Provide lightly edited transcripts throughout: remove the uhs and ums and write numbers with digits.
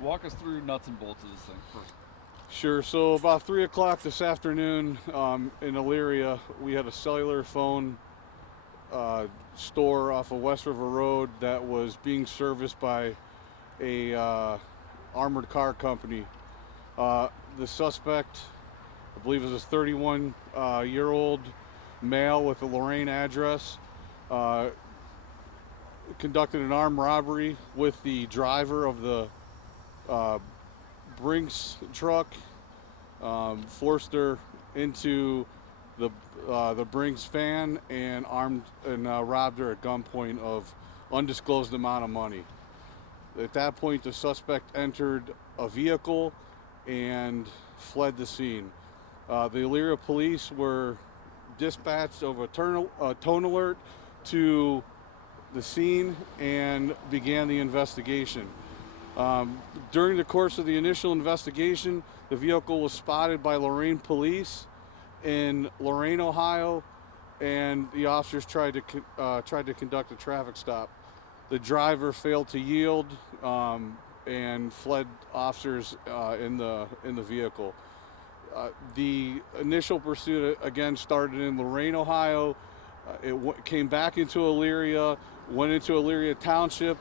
Walk us through nuts and bolts of this thing first. Sure. So about 3 o'clock this afternoon in Elyria, we had a cellular phone store off of West River Road that was being serviced by a armored car company. The suspect, I believe, is a 31-year-old male with a Lorain address. Conducted an armed robbery with the driver of the Brinks truck, forced her into the Brinks van and robbed her at gunpoint of undisclosed amount of money. At that point, the suspect entered a vehicle and fled the scene. The Elyria Police were dispatched over a tone alert to the scene and began the investigation. During the course of the initial investigation, the vehicle was spotted by Lorain Police in Lorain, Ohio, and the officers tried to conduct a traffic stop. The driver failed to yield and fled officers in the vehicle. The initial pursuit again started in Lorain, Ohio. It came back into Elyria, went into Elyria Township.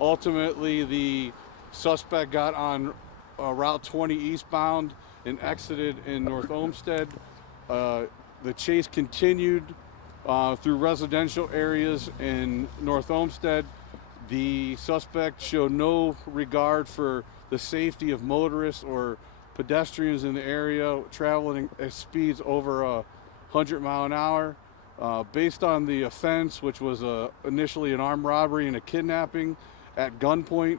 Ultimately, the suspect got on Route 20 eastbound and exited in North Olmsted. The chase continued through residential areas in North Olmsted. The suspect showed no regard for the safety of motorists or pedestrians in the area, traveling at speeds over 100 miles an hour. Based on the offense, which was initially an armed robbery and a kidnapping at gunpoint,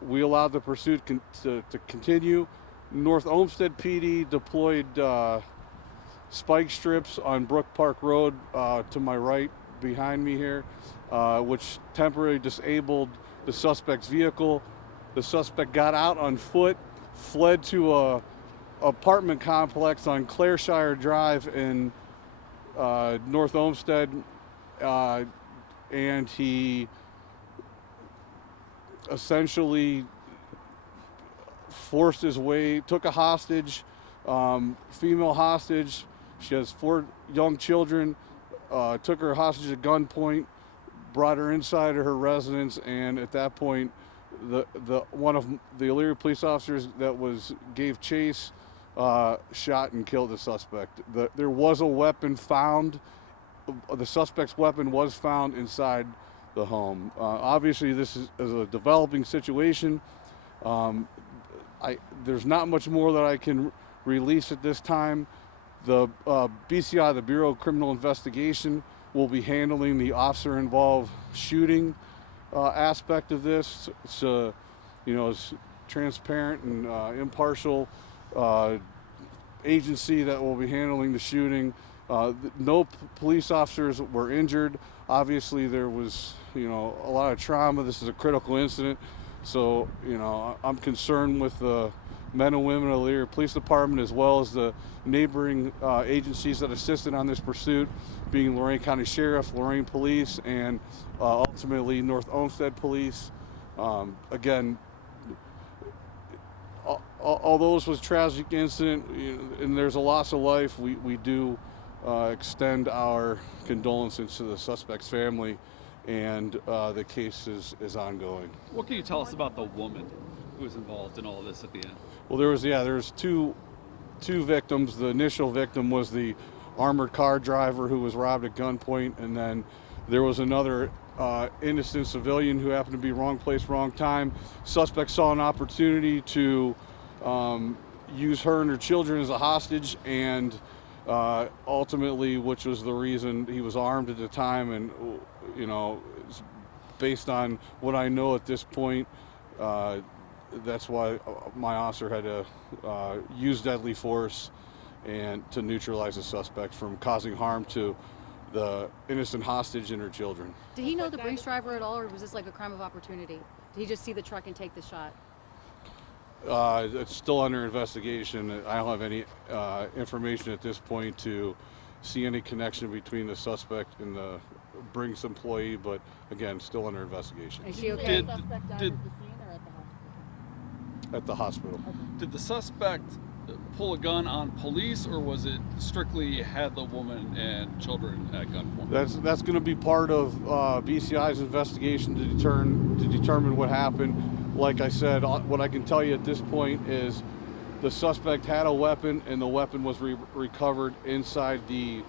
we allowed the pursuit to continue. North Olmsted PD deployed spike strips on Brook Park Road to my right behind me here, which temporarily disabled the suspect's vehicle. The suspect got out on foot, fled to a apartment complex on Clareshire Drive in North Olmsted, and he essentially forced his way, took a hostage, female hostage. She has 4 young children, took her hostage at gunpoint, brought her inside of her residence, and at that point, one of the Elyria police officers that gave chase shot and killed the suspect. There was a weapon found. The suspect's weapon was found inside the home. Obviously, this is a developing situation. There's not much more that I can release at this time. The BCI, the Bureau of Criminal Investigation, will be handling the officer-involved shooting aspect of this. It's, it's transparent and impartial agency that will be handling the shooting. No police officers were injured. Obviously, there was, a lot of trauma. This is a critical incident. So, I'm concerned with the men and women of the Elyria Police Department, as well as the neighboring agencies that assisted on this pursuit, being Lorain-County Sheriff, Lorain Police, and ultimately North Olmsted Police. Again, although this was a tragic incident and there's a loss of life, we do extend our condolences to the suspect's family, and the case is ongoing. What can you tell us about the woman who was involved in all of this at the end? Well, there was two victims. The initial victim was the armored car driver who was robbed at gunpoint, and then there was another innocent civilian who happened to be wrong place, wrong time. Suspect saw an opportunity to use her and her children as a hostage, and ultimately, which was the reason he was armed at the time, and based on what I know at this point, that's why my officer had to use deadly force and to neutralize the suspect from causing harm to the innocent hostage and her children. Did he know the Brinks driver at all, or was this like a crime of opportunity? Did he just see the truck and take the shot? It's still under investigation. I don't have any information at this point to see any connection between the suspect and the Brinks employee, but again, still under investigation. Is she okay? Did at the hospital. Did the suspect pull a gun on police, or was it strictly had the woman and children at gunpoint? That's going to be part of BCI's investigation to determine what happened. Like I said, what I can tell you at this point is the suspect had a weapon, and the weapon was recovered inside the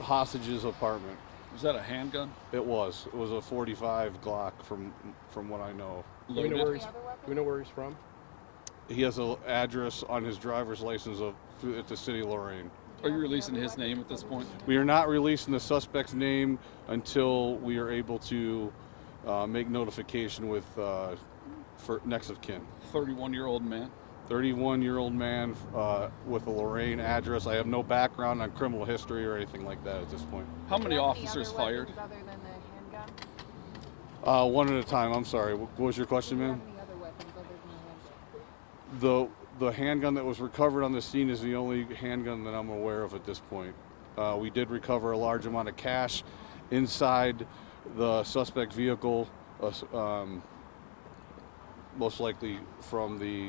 hostage's apartment. Was that a handgun? It was a 45 Glock from what I know. Do we know where he's from? He has an address on his driver's license at the city of Lorain. Are you releasing his name at this point? We are not releasing the suspect's name until we are able to make notification with for next of kin. 31-year-old man. 31-year-old man with a Lorain address. I have no background on criminal history or anything like that at this point. How many officers fired? Other than the handgun? One at a time. I'm sorry. What was your question, Do you ma'am? have any other weapons other than the handgun? The handgun that was recovered on the scene is the only handgun that I'm aware of at this point. We did recover a large amount of cash inside the suspect vehicle, most likely from the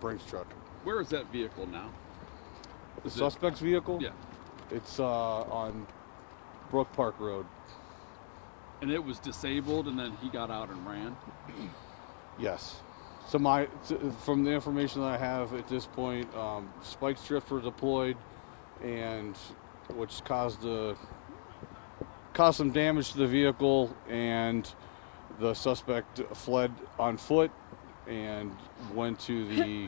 Brinks truck. Where is that vehicle now? The suspect's vehicle? Yeah. It's on Brook Park Road. And it was disabled, and then he got out and ran? Yes. From the information that I have at this point, spike strips were deployed, and which caused some damage to the vehicle, and the suspect fled on foot and went to the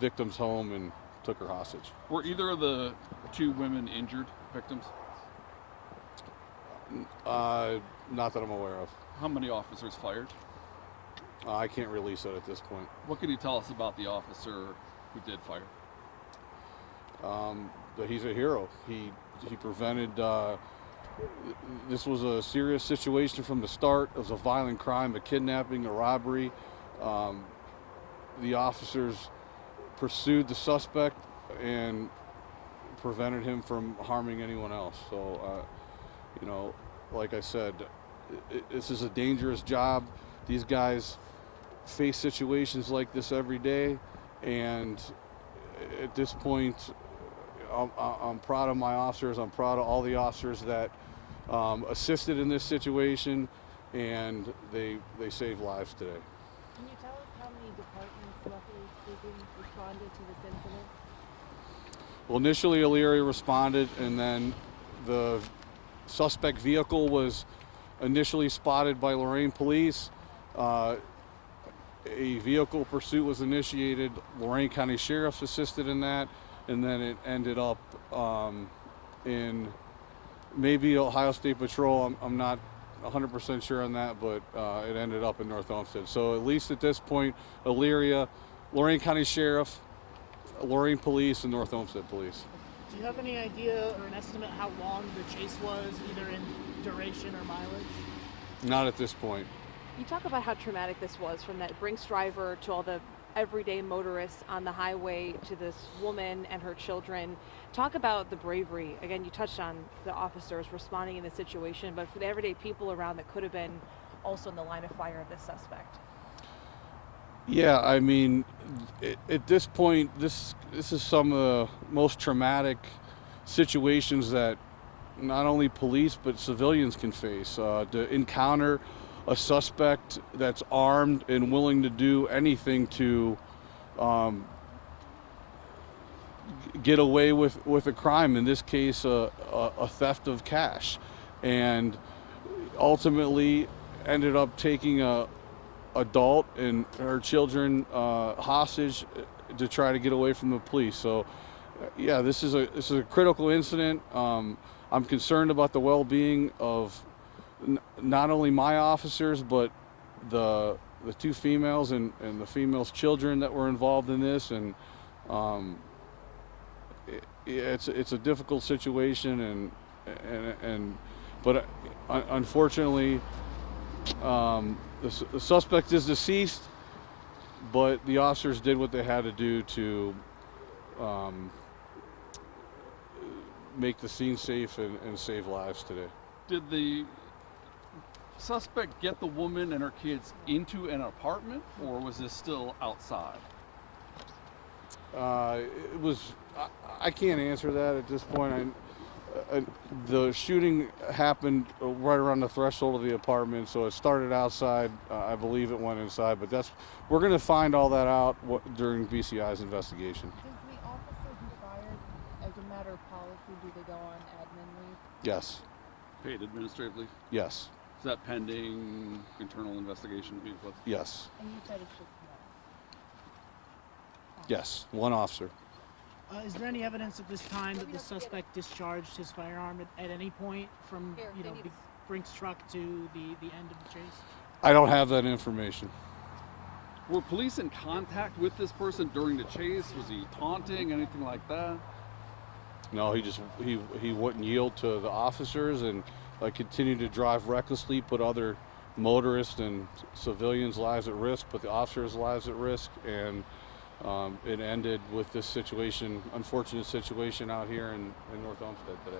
victim's home and took her hostage. Were either of the two women injured victims? Not that I'm aware of. How many officers fired? I can't release that at this point. What can you tell us about the officer who did fire? That he's a hero. He prevented. This was a serious situation from the start. It was a violent crime, a kidnapping, a robbery. The officers pursued the suspect and prevented him from harming anyone else. So, like I said, this is a dangerous job. These guys face situations like this every day, and at this point, I'm proud of my officers. I'm proud of all the officers that assisted in this situation, and they saved lives today. Can you tell us how many departments, roughly speaking, responded to this incident? Well, initially, Elyria responded, and then the suspect vehicle was initially spotted by Elyria Police. A vehicle pursuit was initiated. Lorain-County Sheriff's assisted in that, and then it ended up in maybe Ohio State Patrol. I'm not 100% sure on that, but it ended up in North Olmsted. So at least at this point, Elyria, Lorain-County Sheriff, Lorain Police, and North Olmsted Police. Do you have any idea or an estimate how long the chase was, either in duration or mileage? Not at this point. You talk about how traumatic this was, from that Brinks driver to all the everyday motorists on the highway to this woman and her children. Talk about the bravery. Again, you touched on the officers responding in the situation, but for the everyday people around that could have been also in the line of fire of this suspect. Yeah, I mean, at this point, this is some of the most traumatic situations that not only police but civilians can face. To encounter a suspect that's armed and willing to do anything to get away with a crime, in this case a theft of cash, and ultimately ended up taking a adult and her children hostage to try to get away from the police. So yeah, this is a critical incident. I'm concerned about the well-being of not only my officers, but the two females and the females' children that were involved in this, and it's a difficult situation, but unfortunately, the suspect is deceased, but the officers did what they had to do to make the scene safe and save lives today. Did the suspect get the woman and her kids into an apartment, or was this still outside? It was. I can't answer that at this point. The shooting happened right around the threshold of the apartment, so it started outside. I believe it went inside, but we're going to find all that out during BCI's investigation. Does the officer who fired, as a matter of policy, do they go on admin leave? Yes. Paid administratively? Yes. Is that pending internal investigation? Yes. And you said it's just one. Yes. One officer. Is there any evidence at this time that the suspect discharged his firearm at any point from Brinks' truck to the end of the chase? I don't have that information. Were police in contact with this person during the chase? Was he taunting, anything like that? No, he wouldn't yield to the officers and continued to drive recklessly, put other motorists and civilians' lives at risk, put the officers' lives at risk, and it ended with this situation, unfortunate situation out here in North Olmsted today.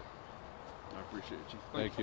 I appreciate you. Thank you.